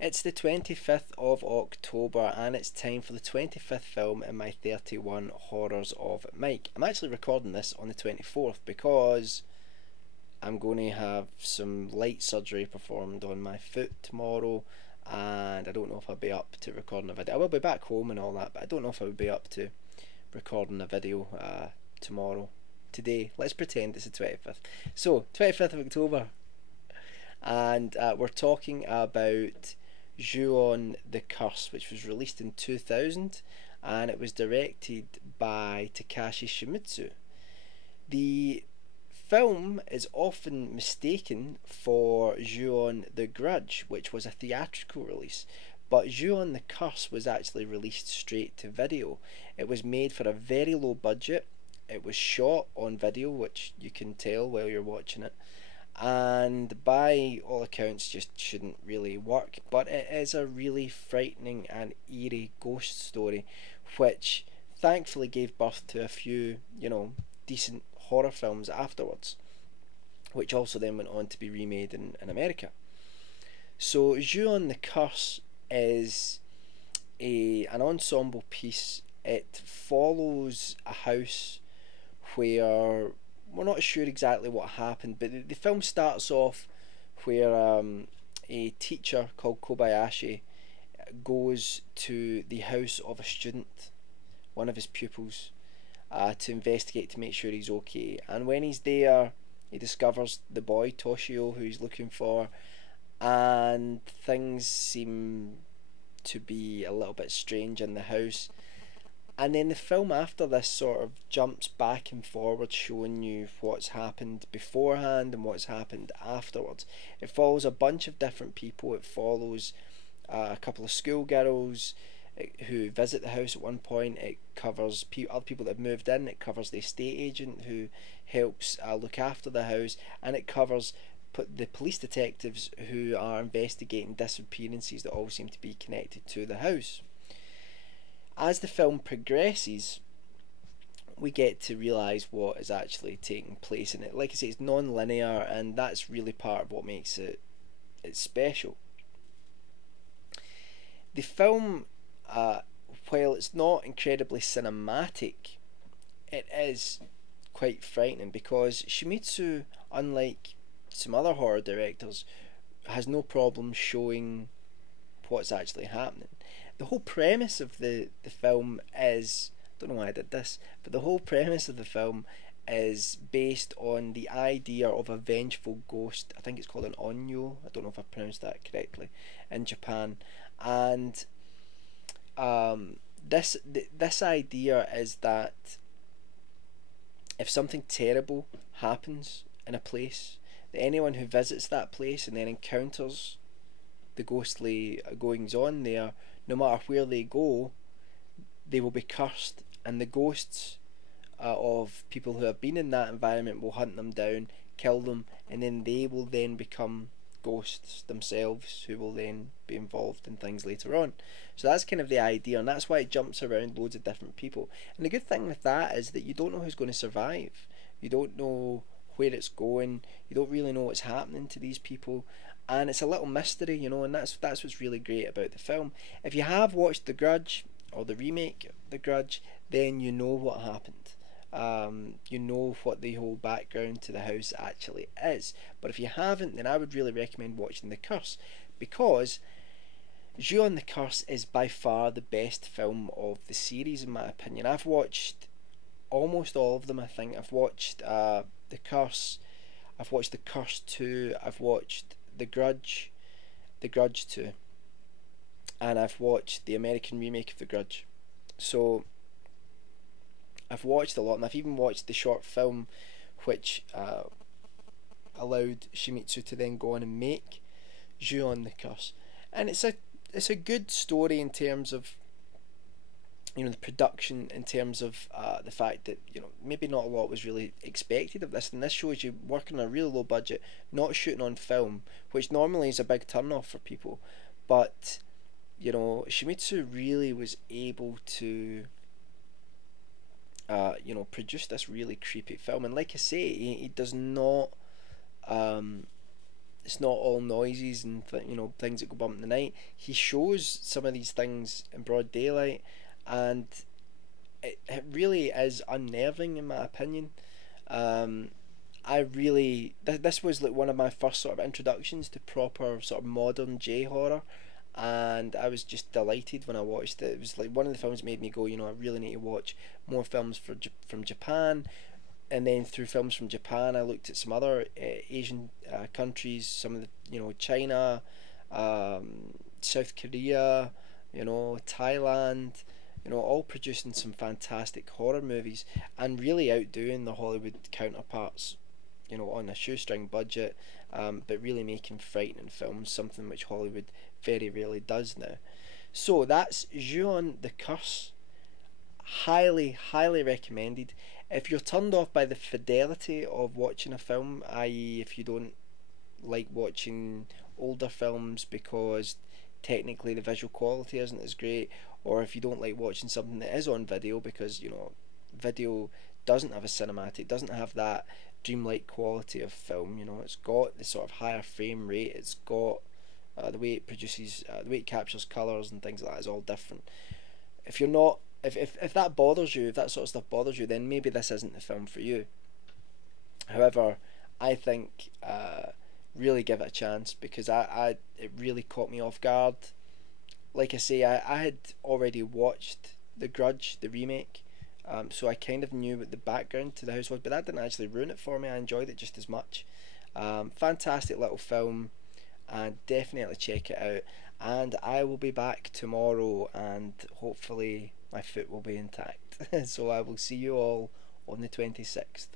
It's the 25th of October and it's time for the 25th film in my 31 Horrors of Mike. I'm actually recording this on the 24th because I'm going to have some light surgery performed on my foot tomorrow, and I don't know if I'll be up to recording a video. I will be back home and all that, but I don't know if I will be up to recording a video tomorrow. Today, let's pretend it's the 25th. So, 25th of October, and we're talking about Ju-on the Curse, which was released in 2000, and it was directed by Takashi Shimizu. The film is often mistaken for Ju-on the Grudge, which was a theatrical release, but Ju-on the Curse was actually released straight to video. It was made for a very low budget. It was shot on video, which you can tell while you're watching it, and by all accounts just shouldn't really work, but it is a really frightening and eerie ghost story, which thankfully gave birth to a few, decent horror films afterwards, which also then went on to be remade in America. So Ju-on the Curse is an ensemble piece. It follows a house where we're not sure exactly what happened, but the film starts off where a teacher called Kobayashi goes to the house of a student, one of his pupils, to investigate to make sure he's okay. And when he's there, he discovers the boy Toshio, who he's looking for, and things seem to be a little bit strange in the house. And then the film after this sort of jumps back and forward, showing you what's happened beforehand and what's happened afterwards. It follows a bunch of different people. It follows a couple of schoolgirls who visit the house at one point. It covers other people that have moved in. It covers the estate agent who helps look after the house, and it covers the police detectives who are investigating disappearances that all seem to be connected to the house. As the film progresses, we get to realise what is actually taking place in it. Like I say, it's non-linear, and that's really part of what makes it special. The film, while it's not incredibly cinematic, it is quite frightening because Shimizu, unlike some other horror directors, has no problem showing what's actually happening. The whole premise of the film is, I don't know why I did this, but the whole premise of the film is based on the idea of a vengeful ghost. I think it's called an onyo. I don't know if I pronounced that correctly, in Japan. And this idea is that if something terrible happens in a place, that anyone who visits that place and then encounters the ghostly goings on there, no matter where they go, they will be cursed, and the ghosts of people who have been in that environment will hunt them down, kill them, and then they will then become ghosts themselves, who will then be involved in things later on. So that's kind of the idea, and that's why it jumps around loads of different people. And the good thing with that is that you don't know who's going to survive. You don't know where it's going. You don't really know what's happening to these people, and it's a little mystery, and that's what's really great about the film. If you have watched The Grudge or the remake The Grudge, then you know what happened. You know what the whole background to the house actually is. But if you haven't, then I would really recommend watching The Curse, because Ju-on the Curse is by far the best film of the series, in my opinion. I've watched almost all of them. I think I've watched The Curse, I've watched The Curse 2, I've watched The Grudge 2, and I've watched the American remake of The Grudge. So I've watched a lot, and I've even watched the short film which allowed Shimizu to then go on and make Ju-on the Curse. And it's a good story in terms of the production, in terms of the fact that maybe not a lot was really expected of this, and this shows you working on a really low budget, not shooting on film, which normally is a big turn off for people. But Shimizu really was able to produce this really creepy film, and like I say, he does not it's not all noises and things that go bump in the night. He shows some of these things in broad daylight, and it really is unnerving in my opinion. Um, I really this was like one of my first sort of introductions to proper sort of modern J horror, and I was just delighted when I watched it. It was like one of the films that made me go, I really need to watch more films from Japan. And then through films from Japan, I looked at some other Asian countries, some of the China, South Korea, Thailand, all producing some fantastic horror movies and really outdoing the Hollywood counterparts, on a shoestring budget, but really making frightening films, something which Hollywood very rarely does now. So that's Ju-on the Curse. Highly, highly recommended. If you're turned off by the fidelity of watching a film, i.e., if you don't like watching older films because technically the visual quality isn't as great, or if you don't like watching something that is on video because video doesn't have a cinematic, doesn't have that dreamlike quality of film. It's got the sort of higher frame rate, it's got the way it produces, the way it captures colours and things like that is all different. If you're not, if that bothers you, if that sort of stuff bothers you, then maybe this isn't the film for you. However, I think really give it a chance, because it really caught me off guard. Like I say, I had already watched The Grudge, the remake, so I kind of knew what the background to the house was, but that didn't actually ruin it for me. I enjoyed it just as much. Fantastic little film, and definitely check it out. And I will be back tomorrow, and hopefully my foot will be intact. So I will see you all on the 26th.